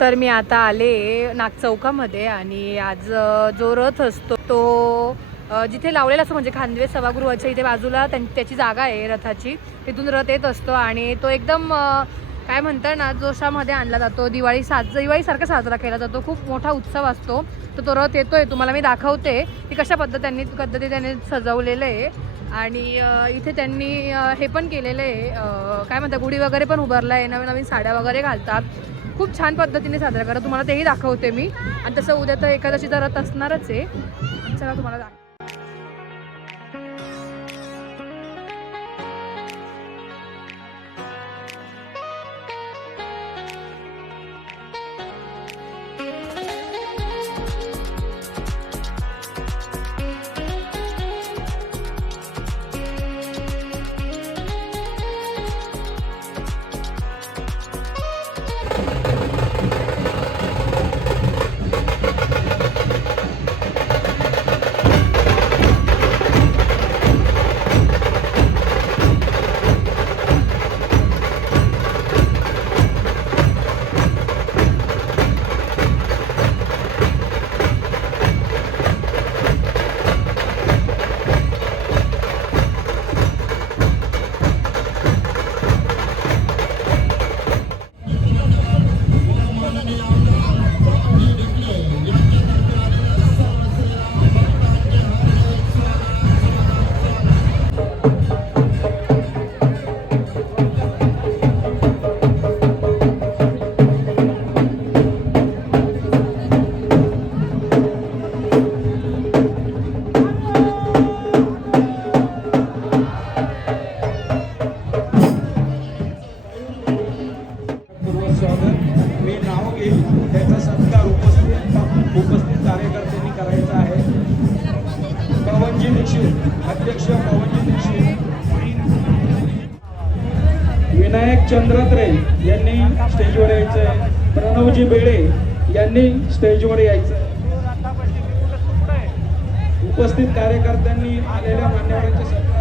तर मी आता आले नागचौकामध्ये आणि आज जो रथ असतो तो जिथे लावलेला असतो म्हणजे खांदवे सभागृहाच्या इथे बाजूला त्याची जागा आहे रथाची, तिथून रथ येत असतो आणि तो एकदम काय म्हणतात ना जोशामध्ये आणला जातो. दिवाळीसारखा साजरा केला जातो. खूप मोठा उत्सव असतो. तर तो रथ येतोय, तुम्हाला मी दाखवते की कशा पद्धतीने त्याने सजवलेलं आहे. आणि इथे त्यांनी हे पण केलेलं आहे, काय म्हणतात गुढी वगैरे पण उभारला आहे, नवीन नवीन साड्या वगैरे घालतात. खूप छान पद्धतीने साजरा करा. तुम्हाला तेही दाखवते मी. आणि तसं उद्या तर एकादशीचा रथ असणारच आहे. चला तुम्हाला दाखव. विनायक चंद्रत्रे यांनी स्टेजवर यायचंय. प्रणवजी बेळे यांनी स्टेजवर यायचं. उपस्थित कार्यकर्त्यांनी आलेल्या मान्यवरांचे सत्कार.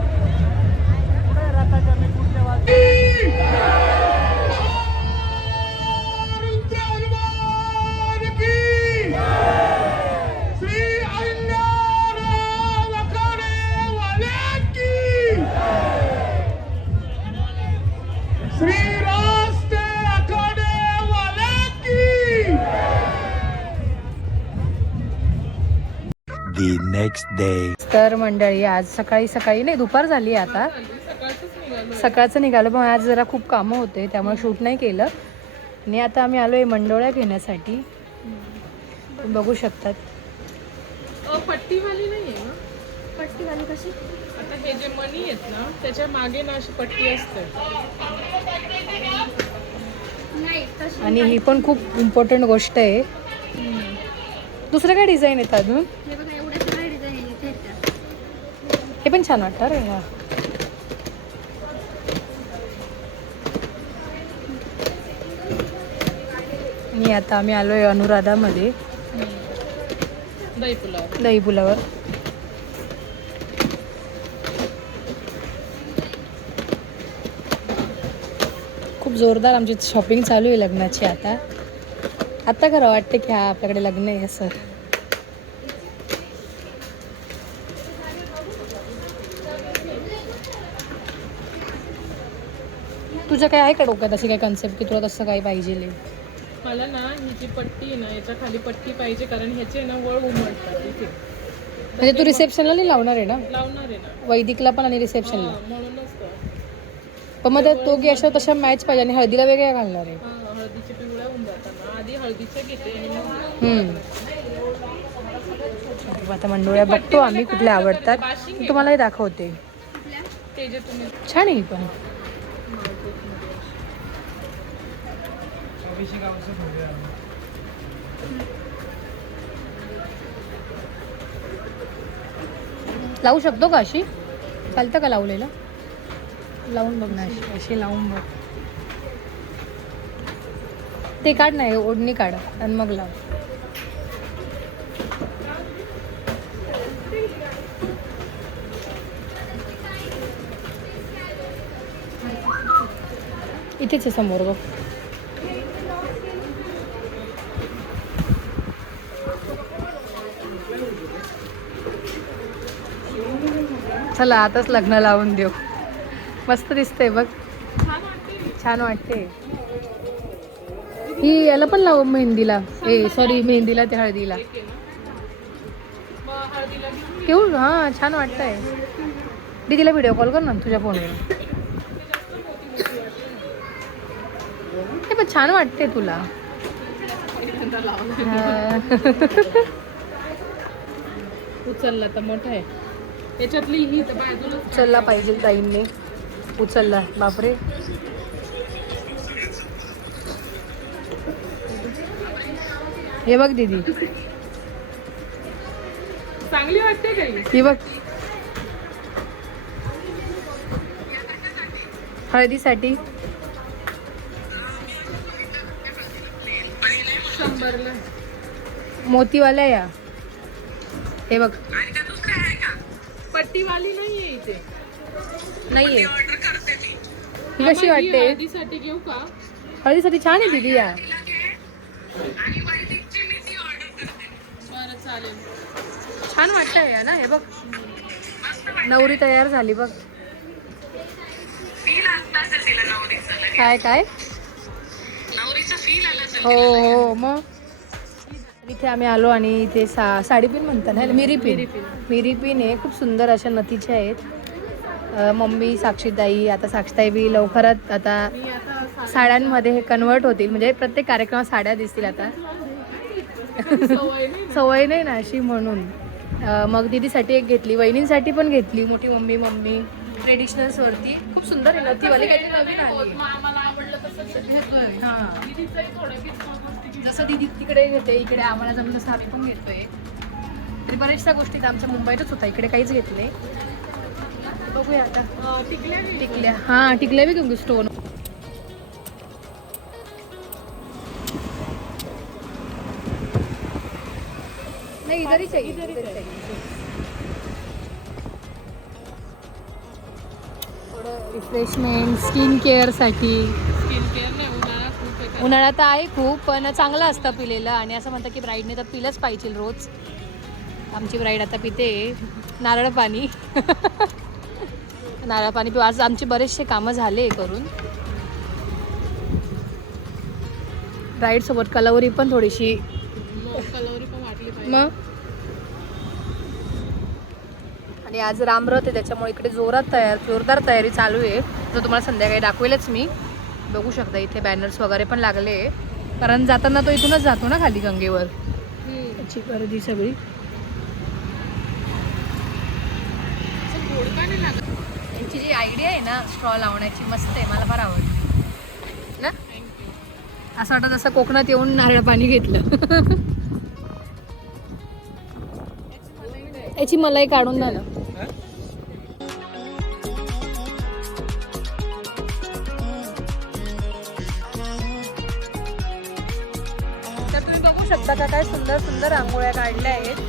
Next day. तर मंडळी आज सकाळी नाही दुपार झाली आता, सकाळचं निघालो पण आज जरा खूप कामं होते त्यामुळे शूट नाही केलं. आणि आता आम्ही आलोय मंडोळ्या घेण्यासाठी. तुम्ही बघू शकतात. पट्टीवाली नाही आहे ना? पट्टीवाली कशी? आता हे जे मणी आहेत ना त्याच्या मागे ना अशी पट्टी असते. आणि ही पण खूप इम्पॉर्टंट गोष्ट आहे. दुसरं काय डिझाईन आहेत अजून? हे पण छान वाटतं रे. हा आणि आता आम्ही आलोय अनुराधामध्ये दही पुलावर. खूप जोरदार आमची शॉपिंग चालू आहे लग्नाची. आता खरं वाटतं की हा आपल्याकडे लग्न आहे असं. तुझं काय आहे का डोक्यात अशी काय कन्सेप्ट की तुला तसं काही पाहिजे? मला ना ही जी पट्टी आहे ना याच्या खाली पट्टी पाहिजे कारण ह्याचे ना वळ उमटतात इथे. म्हणजे तू रिसेप्शनला नाही लावणार आहे ना? लावणार आहे ना, वैदिकला पण आणि रिसेप्शनला. म्हणूनच पण मग तो की अशा तशा मॅच पाहिजे. आणि हळदीला वेगळ्या घालणार आहे. हळदीचे पिवळ्या होऊन जातात ना. आधी हळदीचे घेते आणि मग आता मंडोळ्या बघतो आम्ही कुठल्या आवडतात तुम्हालाही दाखवते. ते जे तुम्ही छान आहे पण. लावू शकतो का अशी? चालतं का लावलेलं? लावून बघ ना अशी लावून बघ. ते काढ नाही ओढणी काढ आणि मग लाव. इथेच आहे समोर बघ. चला आताच लग्न लावून देऊ. मस्त दिसतंय बघ, छान वाटते. ही याला पण लावू मेहंदीला, सॉरी मेहंदीला ते हळदीला घेऊ. हा छान वाटतंय. दीदीला व्हिडिओ कॉल कर ना तुझ्या फोनवर. हे पण छान वाटते तुला. उचलला तर मोठा आहे. त्याच्यातली ही बाजूला उचलला पाहिजे ताईंनी. उचलला बापरे. हे बघ दीदी, चांगली वाटते काही. ही बघ हळदीसाठी 100ला मोतीवाल्या या. हे बघ पट्टीवाली नाहीये इथे. नाहीये. ही कशी वाटते? हळदीसाठी घेऊ का? हळदीसाठी छान आहे दीदी या. बरं चालेल. छान वाटतंय या ना. हे बघ नवरी तयार झाली बघ. काय काय हो हो. मग इथे आम्ही आलो आणि इथे साडी पिन म्हणतात ना, मिरी पिन आहे. खूप सुंदर अशा नथीच्या आहेत. मम्मी साक्षीताई, आता साक्षीताई बी लवकरात आता साड्यांमध्ये हे कन्वर्ट होतील. म्हणजे प्रत्येक कार्यक्रमात साड्या दिसतील आता. सवय नाही ना अशी म्हणून. मग दीदीसाठी एक घेतली, वहिनींसाठी पण घेतली. मोठी मम्मी ट्रेडिशनल्स वरती खूप सुंदर आहे. नथीवाली काहीतरी नवीन आली. आम्हाला आवडलं तसं. हां थोडं जसं दीदी तिकडे घेते, इकडे आम्हाला जमलं तसं आम्ही पण घेतोय. तरी बऱ्याचशा गोष्टी आमच्या मुंबईतच होता, इकडे काहीच घेतले. बघूया आता. टिकल्या हां टिकल्या बी घेऊन स्टोन. नाही इधर ही चाहिए. थोडं रिफ्रेशमेंट स्किन केअरसाठी. स्किन केअर नाही. उन्हाळा खूप आहे. उन्हाळा तर आहे खूप, पण चांगलं असतं पिलेलं. आणि असं म्हणतात की ब्राईडने तर पिलंच पाहिजे रोज. आमची ब्राईड आता पिते नारळ पाणी. नारळ पाणी पिऊ. आज आमचे बरेचसे कामं झाले करून. ब्राईडसोबत कलावरी पण थोडीशी कलवरी पण वाटली पाहिजे. मग. आणि आज रामरथ आहे त्याच्यामुळे इकडे जोरदार तयारी चालू आहे. जो तुम्हाला संध्याकाळी दाखवेलच मी. बघू शकता इथे बॅनर्स वगैरे पण लागले. कारण जाताना तो इथूनच जातो ना खाली गंगेवर. त्याची गर्दी सगळी. यांची जी आयडिया आहे ना स्टॉल लावण्याची मस्त आहे. मला फार आवडतं ना. असं वाटतं जसं कोकणात येऊन नारळ पाणी घेतलं. याची मलाई काढून द्या ना. तर तुम्ही बघू शकता का काय सुंदर सुंदर रांगोळ्या काढल्या आहेत.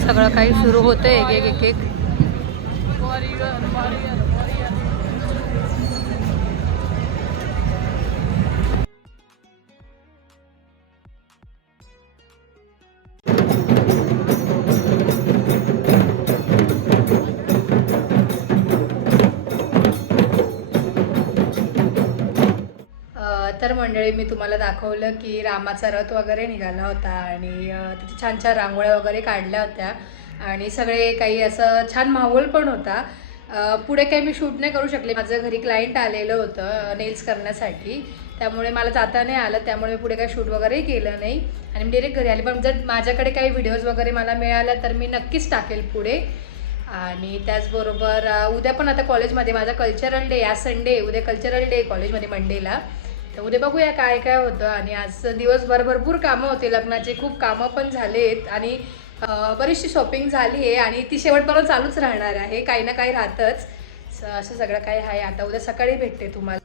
सगळं काही सुरू होतं एक एक. तर मंडळी मी तुम्हाला दाखवलं की रामाचा रथ वगैरे निघाला होता आणि तिथे छान छान रांगोळ्या वगैरे काढल्या होत्या आणि सगळे काही असं छान माहोल पण होता. पुढे काही मी शूट नाही करू शकले. माझं घरी क्लायंट आलेलं होतं नेल्स करण्यासाठी, त्यामुळे मला जाता नाही आलं. त्यामुळे मी पुढे काही शूट वगैरेही केलं नाही आणि मी डायरेक्ट घरी आले. पण जर माझ्याकडे काही व्हिडिओज वगैरे मला मिळाल्या तर मी नक्कीच टाकेल पुढे. आणि त्याचबरोबर उद्या पण आता कॉलेजमध्ये माझा कल्चरल डे, आज संडे, उद्या कल्चरल डे कॉलेजमध्ये मंडेला. तर उद्या बघूया काय काय होतं. आणि आज दिवसभर भरपूर कामं होते लग्नाचे, खूप कामं पण झालेत आणि बरीचशी शॉपिंग झाली आहे आणि ती शेवटपर्यंत चालूच राहणार आहे. काही ना काही राहतंच. असं सगळं काही आहे. आता उद्या सकाळी भेटते तुम्हाला.